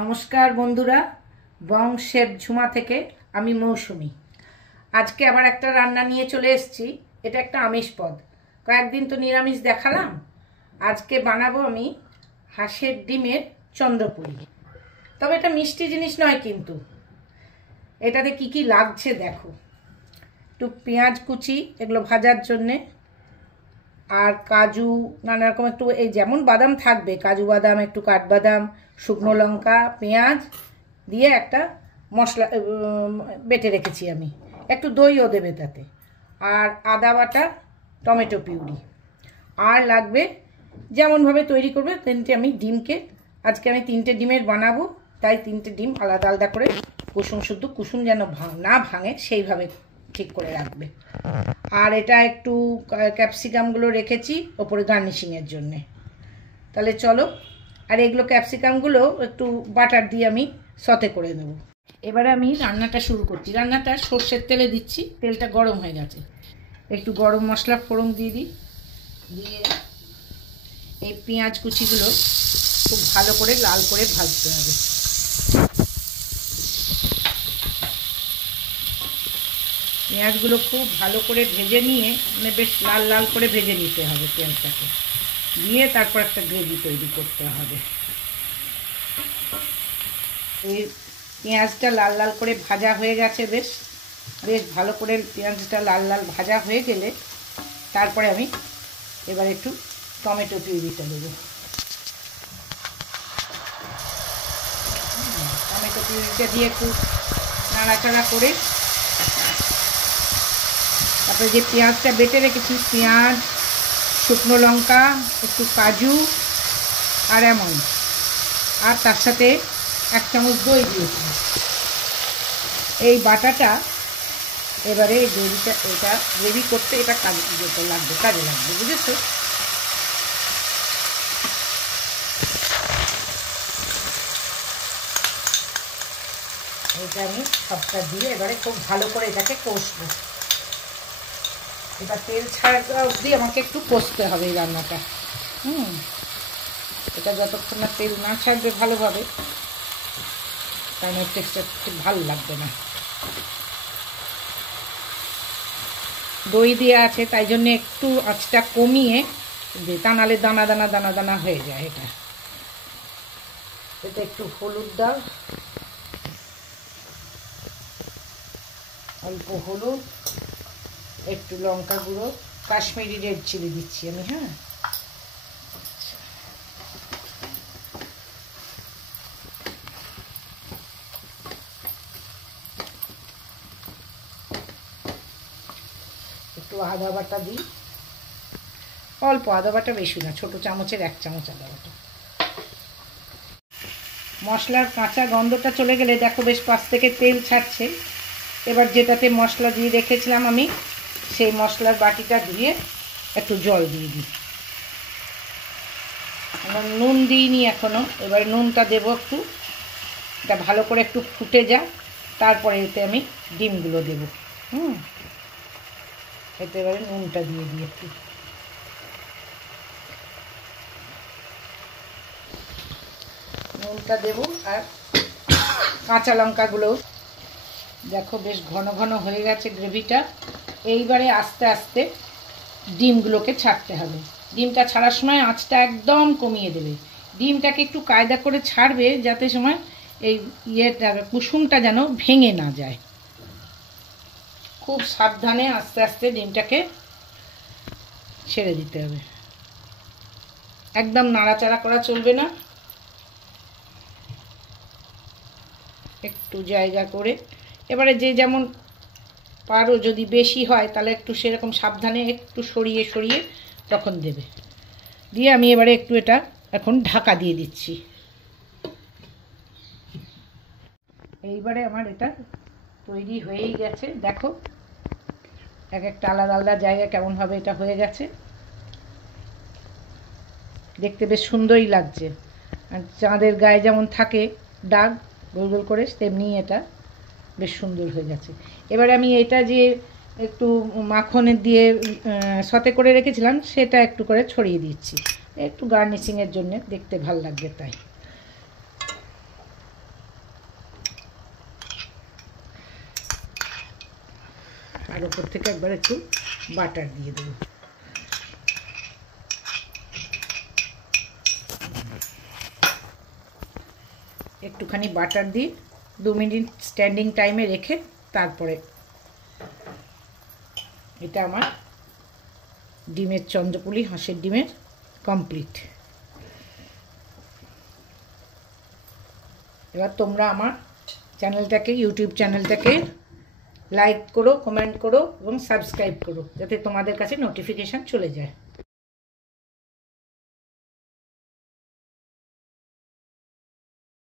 নমস্কার বন্ধুরা, বং শেফ ঝুমা থেকে আমি মৌসুমি। আজকে আবার একটা রান্না নিয়ে চলে এসেছি। এটা একটা আমিষ পদ। কয়েকদিন তো নিরামিষ দেখালাম। আজকে বানাবো আমি হাঁসের ডিমের চন্দ্রপুলি। তবে এটা মিষ্টি জিনিস নয়, কিন্তু এটাতে কি কি লাগছে দেখো। একটু পেঁয়াজ কুচি, এগুলো ভাজার জন্যে, আর কাজু, নানা রকম একটু এই যেমন বাদাম থাকবে, কাজু বাদাম, একটু কাঠবাদাম, শুকনো লঙ্কা, পেঁয়াজ দিয়ে একটা মশলা বেটে রেখেছি আমি। একটু দইও দেবে তাতে, আর আদা বাটা, টমেটো পিউরি। আর লাগবে যেমনভাবে তৈরি করবে তেমনি। আমি ডিমকে আজকে আমি 3টে ডিমের বানাবো, তাই 3টে ডিম আলাদা আলাদা করে কুসুম শুদ্ধ, কুসুম যেন না ভাঙে সেইভাবে ঠিক করে রাখবে। আর এটা একটু ক্যাপসিকামগুলো রেখেছি ওপরে গার্নিশিংয়ের জন্যে। তাহলে চলো, আর এগুলো ক্যাপসিকামগুলো একটু বাটার দিয়ে আমি সতে করে নেব। এবারে আমি রান্নাটা শুরু করছি। রান্নাটা সর্ষের তেলে দিচ্ছি, তেলটা গরম হয়ে গেছে। একটু গরম মশলা ফোড়ন দিয়ে দিই, দিয়ে এই পেঁয়াজ কুচিগুলো খুব ভালো করে লাল করে ভাজতে হবে। পেঁয়াজগুলো খুব ভালো করে ভেজে নিয়ে, মানে বেশ লাল লাল করে ভেজে নিতে হবে পেঁয়াজটাকে, দিয়ে তারপর একটা গ্রেভি তৈরি করতে হবে। এই পেঁয়াজটা লাল লাল করে ভাজা হয়ে গেছে, বেশ বেশ ভালো করে পেঁয়াজটা লাল লাল ভাজা হয়ে গেলে তারপরে আমি এবার একটু টমেটো পিউরিটা দেবো। টমেটো পিউরিটা দিয়ে একটু নাড়াচাড়া করে তারপরে যে পেঁয়াজটা বেটে রেখেছি, পেঁয়াজ, শুকনো লঙ্কা, একটু কাজু আর এমন, আর তার সাথে 1 চামচ দই দিয়েছি। এই বাটাটা এবারে এই গ্রেভিটা, এটা গ্রেভি করতে এটা কাজে লাগবে, বুঝেছো? এটা আমি সবটা দিয়ে এবারে খুব ভালো করে এটাকে কষবো। এটা তেল ছাড়া অবধি আমাকে একটু কষতে হবে এই রান্নাটা। এটা যতক্ষণ না তেল না ছাড়বে ভালোভাবে, কারণ এর টেস্টটা খুব ভালো লাগবে না। দই দেওয়া আছে তাই জন্য একটু আঁচটা কমিয়ে দিই, তা নাহলে দানা দানা দানা দানা হয়ে যায়। এটা একটু হলুদ দাও, অল্প হলুদ, একটু লঙ্কা গুঁড়ো, কাশ্মীরি রেড চিলি দিচ্ছি আমি। হ্যাঁ, একটু আদা বাটা দিই, অল্প আদা বাটা, বেশি না, ছোট চামচের 1 চামচ আদা বাটা। মশলার কাঁচা গন্ধটা চলে গেলে দেখো বেশ পাশ থেকে তেল ছাড়ছে। এবার যেটাতে মশলা দিয়ে রেখেছিলাম আমি, সেই মশলার বাটিটা দিয়ে একটু জল দিয়ে দিই। নুন দিইনি এখনো, এবার নুনটা দেবো একটু। এটা ভালো করে একটু ফুটে যায়, তারপরে এতে আমি ডিমগুলো দেবো। এতে এবারে নুনটা দিয়ে দিই একটু। নুনটা দেবো, আর কাঁচা লঙ্কাগুলো। দেখো বেশ ঘন ঘন হয়ে গেছে গ্রেভিটা। এইবারে আস্তে আস্তে ডিমগুলোকে ছাড়তে হবে। ডিমটা ছাড়ার সময় আঁচটা একদম কমিয়ে দেবে। ডিমটাকে একটু কায়দা করে ছাড়বে, যাতে সময় এই কুসুমটা যেন ভেঙে না যায়। খুব সাবধানে আস্তে আস্তে ডিমটাকে ছেড়ে দিতে হবে, একদম নাড়াচাড়া করা চলবে না। একটু জায়গা করে এবারে যে যেমন পারো, যদি বেশি হয় তাহলে একটু সেরকম সাবধানে একটু সরিয়ে সরিয়ে তখন দেবে। দিয়ে আমি এবারে একটু এটা এখন ঢাকা দিয়ে দিচ্ছি। এইবারে আমার এটা তৈরি হয়েই গেছে। দেখো এক একটা আলাদা আলাদা জায়গা কেমনভাবে এটা হয়ে গেছে, দেখতে বেশ সুন্দরই লাগছে। আর চাঁদের গায়ে যেমন থাকে দাগ গোল গোল করে, তেমনি এটা বেশ সুন্দর হয়ে গেছে। এবারে আমি এটা যে একটু মাখনের দিয়ে সতে করে রেখেছিলাম, সেটা একটু করে ছড়িয়ে দিচ্ছি, একটু গার্নিশিংয়ের জন্য, দেখতে ভাল লাগবে তাই। আর ওপর থেকে একবার একটু বাটার দিয়ে দেবো। একটুখানি বাটার দিয়ে 2 মিনিট স্ট্যান্ডিং টাইমে রেখে তারপরে এটা আমার ডিমের চন্দ্রপুলি হাঁসের ডিমের কমপ্লিট। এবার তোমরা আমার চ্যানেলটাকে, ইউটিউব চ্যানেলটাকে লাইক করো, কমেন্ট করো এবং সাবস্ক্রাইব করো, যাতে তোমাদের কাছে নোটিফিকেশান চলে যায়।